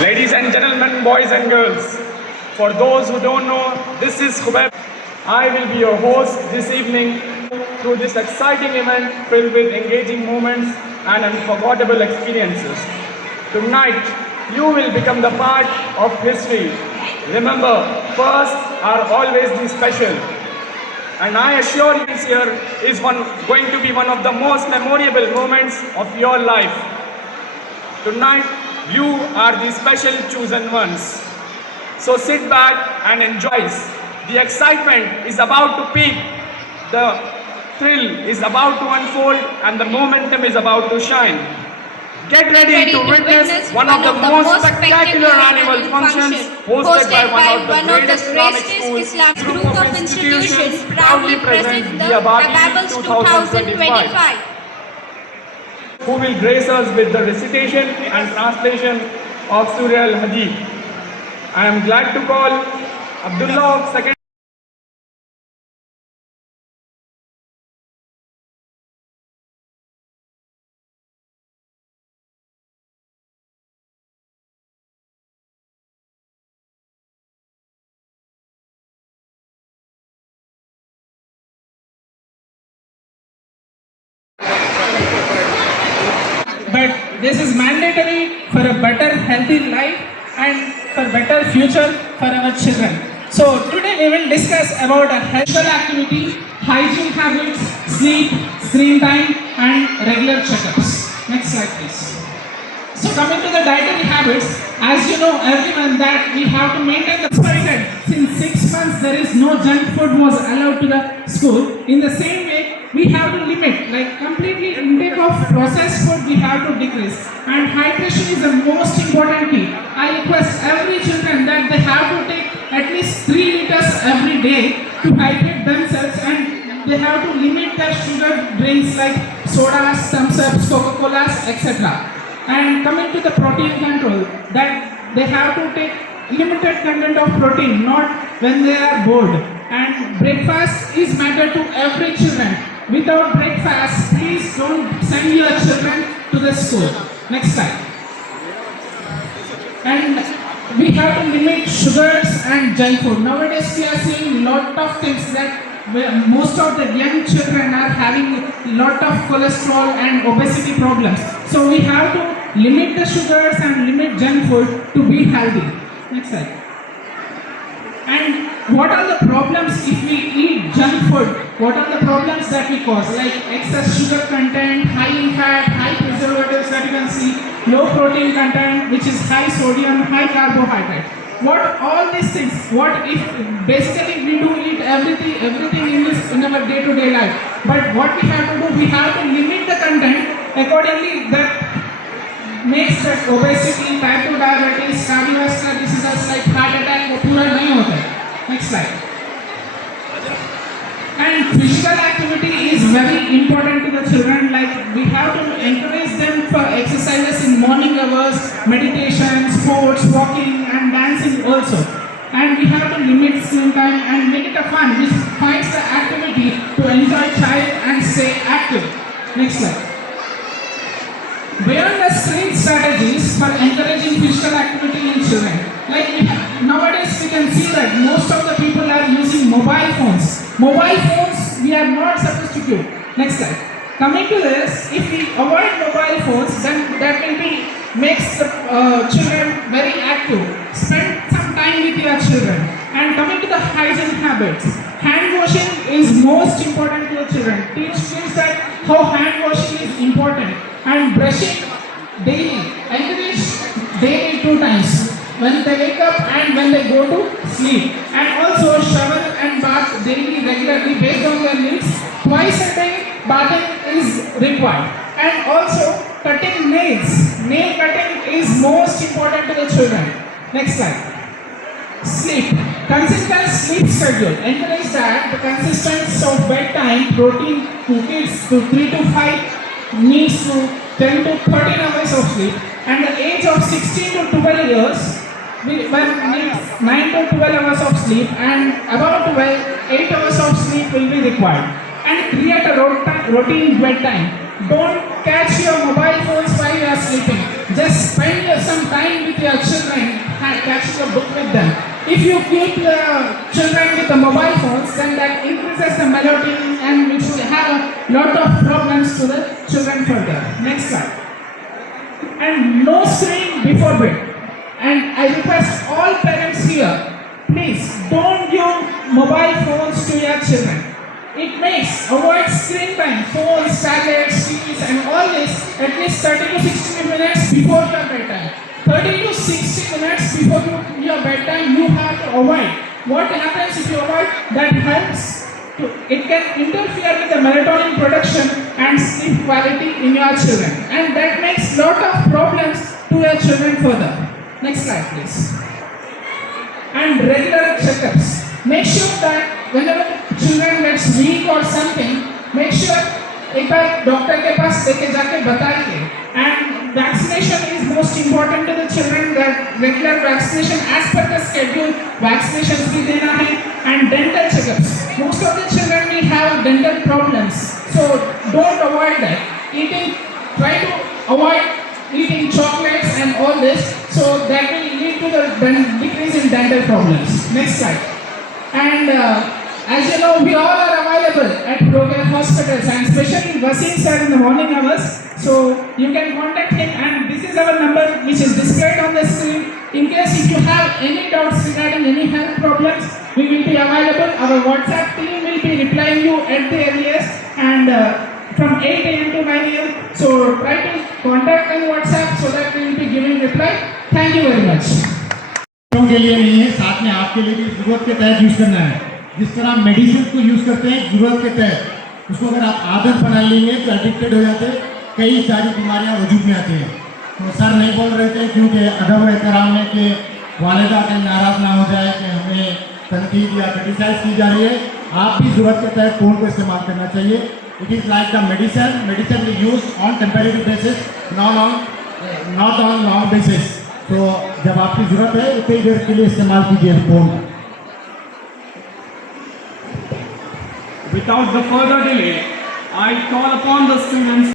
Ladies and gentlemen, boys and girls, for those who don't know, this is Khubaib. I will be your host this evening through this exciting event filled with engaging moments and unforgettable experiences. Tonight, you will become the part of history. Remember, first are always the special. And I assure you this year is going to be one of the most memorable moments of your life. Tonight, you are the special chosen ones. So sit back and enjoy. The excitement is about to peak, the thrill is about to unfold, and the momentum is about to shine. Get ready to witness one of the most spectacular annual functions hosted by one of the greatest Islamic schools. Group of institutions proudly present the Ababil 2025. Who will grace us with the recitation and translation of Surah Al-Hadid. I am glad to call Abdullah of second. But this is mandatory for a better healthy life and for better future for our children. So today we will discuss about a healthful activity, hygiene habits, sleep, screen time and regular checkups. Next slide please. So coming to the dietary habits, as you know everyone that we have to maintain the spirit. Since 6 months there is no junk food was allowed to the school. In the same way, we have to limit, like completely intake of processed food we have to decrease. And hydration is the most important key. I request every children that they have to take at least 3 liters every day to hydrate themselves, and they have to limit their sugar drinks like sodas, thumbs ups, Coca-Colas, etc. And coming to the protein control, that they have to take limited content of protein, not when they are bored. And breakfast is matter to every children. Without breakfast, please don't send your children to the school. Next slide. And we have to limit sugars and junk food. Nowadays we are seeing lot of things that most of the young children are having lot of cholesterol and obesity problems. So we have to limit the sugars and limit junk food to be healthy. Next slide. And what are the problems if we eat junk food? What are the problems that we cause? Like excess sugar content, high in fat, high preservatives that you can see, low protein content, which is high sodium, high carbohydrate. What all these things? What if basically we do eat everything in our day-to-day life? But what we have to do, we have to limit the content accordingly that makes that obesity, type 2 diabetes, cardiovascular diseases like heart attack वो पूरा नहीं होता है. Next slide. And physical activity is very important to the children. Like we have to encourage them for exercises in morning hours, meditation, sports, walking and dancing also. And we have to limit screen time and make it a fun, which finds the activity to enjoy child and stay active. Next slide. Beyond the screen strategies for encouraging physical activity in children, like nowadays we can see that most of the people are using mobile phones. Mobile phones we are not supposed to do. Next slide. Coming to this, if we avoid mobile phones, then that will be makes the children very active. Spend some time with your children. And coming to the hygiene habits, hand washing is most important to the children. Teach kids that how hand washing is important. And brushing daily, encourage daily 2 times, when they wake up and when they go to sleep. And also shower and bath daily, regularly based on their needs. Twice a day bathing is required. And also cutting nails. Nail cutting is most important to the children. Next slide. Sleep. Consistent sleep schedule. Encourage that the consistency of bedtime routine to kids to 3 to 5 needs to 10 to 13 hours of sleep, and the age of 16 to 12 years we needs 9 to 12 hours of sleep, and about 8 hours of sleep will be required. And create a routine bedtime. Don't catch your mobile phones while you are sleeping. just spend some time with your children, catching a book with them. If you keep the children with the mobile phones, then that increases the melatonin and which will have a lot of problems to the children further. Next slide. And no screen before bed. And I request all parents here, please don't give mobile phones to your children. It makes avoid screen time, phones, tablets, TVs and all this at least 30 to 60 minutes before your bedtime. 30 to 60 minutes before your bedtime you have to avoid. What happens if you avoid? That helps. It can interfere with the melatonin production and sleep quality in your children. And that makes lot of problems to your children further. Next slide please. And regular checkups. Make sure that whenever children gets weak or something, make sure एक बार doctor के पास लेके जाके बताइए. And vaccination is most important to the children. That regular vaccination as per the schedule, vaccinations भी देना है. And dental checkups. Most of the children will have dental problems, so don't avoid that. Try to avoid eating chocolates and all this, so that will lead to the decrease in dental problems. Next slide. And as you know, we all are available at ProCare hospitals, and especially Vasim sir in the morning hours. So you can contact him, and this is our number which is displayed on the screen. In case if you have any doubts regarding any health problems, we will be available. Our WhatsApp team will be replying you at the earliest, and from 8 a.m. to 9 a.m. So try to contact on WhatsApp so that we will be giving reply. Thank you very much. के लिए नहीं है, साथ में आपके लिए भी जरूरत के तहत यूज करना है. जिस तरह मेडिसिन को यूज करते हैं जरूरत के तहत, उसको अगर आप आदत बना लेंगे तो एडिक्टेड हो जाते हैं, कई सारी बीमारियां वजूद में आती हैं. तो सर नहीं बोल रहे थे क्योंकि अदब एहतराम है कि वालिदा कहीं नाराज ना हो जाए कि हमें तनकीद या क्रिटिसाइज की जा रही है. आप भी जरूरत के तहत फ़ोन को इस्तेमाल करना चाहिए. It is like the medicine is use on temporary basis, not on long basis. तो जब आपकी जरूरत है उतनी देर के लिए इस्तेमाल कीजिए phone. Without the further delay, I call upon the students